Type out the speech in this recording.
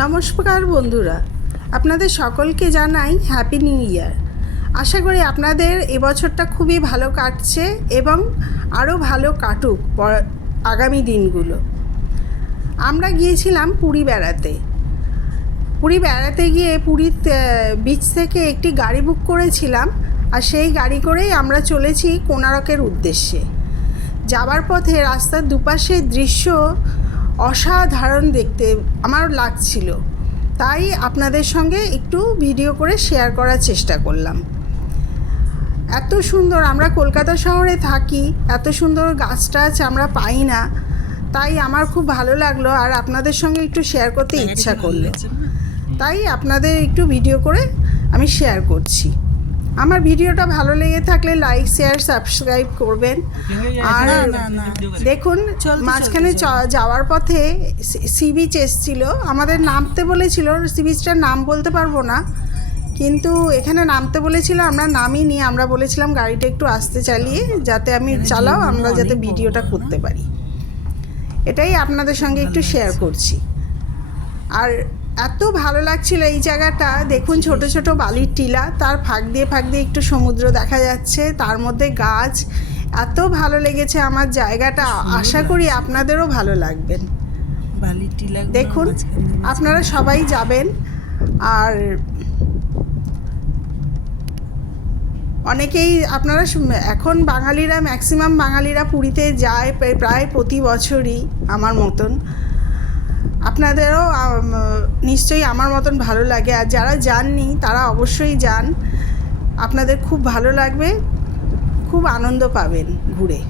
নমস্কার বন্ধুরা, আপনাদের সকলকে জানাই হ্যাপি নিউ ইয়ার। আশা করি আপনাদের এবছরটা খুবই ভালো কাটছে এবং আরও ভালো কাটুক আগামী দিনগুলো। আমরা গিয়েছিলাম পুরী বেড়াতে। গিয়ে পুরীর বিচ থেকে একটি গাড়ি বুক করেছিলাম, আর সেই গাড়ি করেই আমরা চলেছি কোণারকের উদ্দেশ্যে। যাওয়ার পথে রাস্তার দুপাশের দৃশ্য অসাধারণ দেখতে আমার লাগছিল, তাই আপনাদের সঙ্গে একটু ভিডিও করে শেয়ার করার চেষ্টা করলাম। এত সুন্দর, আমরা কলকাতা শহরে থাকি, এত সুন্দর গাছ টাছ আমরা পাই না, তাই আমার খুব ভালো লাগলো আর আপনাদের সঙ্গে একটু শেয়ার করতে ইচ্ছা করলো, তাই আপনাদের একটু ভিডিও করে আমি শেয়ার করছি। আমার ভিডিওটা ভালো লেগে থাকলে লাইক, শেয়ার, সাবস্ক্রাইব করবেন। আর দেখুন, মাঝখানে যাওয়ার পথে সি বিচ এসেছিলো, আমাদের নামতে বলেছিল। সি বিচটার নাম বলতে পারবো না, কিন্তু এখানে নামতে বলেছিল, আমরা নামিনি। আমরা বলেছিলাম গাড়িটা একটু আস্তে চালিয়ে যাতে আমি চালাও, আমরা যাতে ভিডিওটা করতে পারি। এটাই আপনাদের সঙ্গে একটু শেয়ার করছি। আর এত ভালো লাগছিল এই জায়গাটা। দেখুন, ছোট ছোট বালির টিলা, তার ফাঁক দিয়ে একটু সমুদ্র দেখা যাচ্ছে, তার মধ্যে গাছ। এত ভালো লেগেছে আমার জায়গাটা, আশা করি আপনাদেরও ভালো লাগবেন। বালির টিলা দেখুন, আপনারা সবাই যাবেন। আর অনেকেই আপনারা এখন বাঙালিরা, ম্যাক্সিমাম বাঙালিরা পুরীতে যায় প্রায় প্রতি বছরই আমার মতন। আপনাদেরও নিশ্চয়ই আমার মতন ভালো লাগে, আর যারা যাননি তারা অবশ্যই যান। আপনাদের খুব ভালো লাগবে, খুব আনন্দ পাবেন ঘুরে।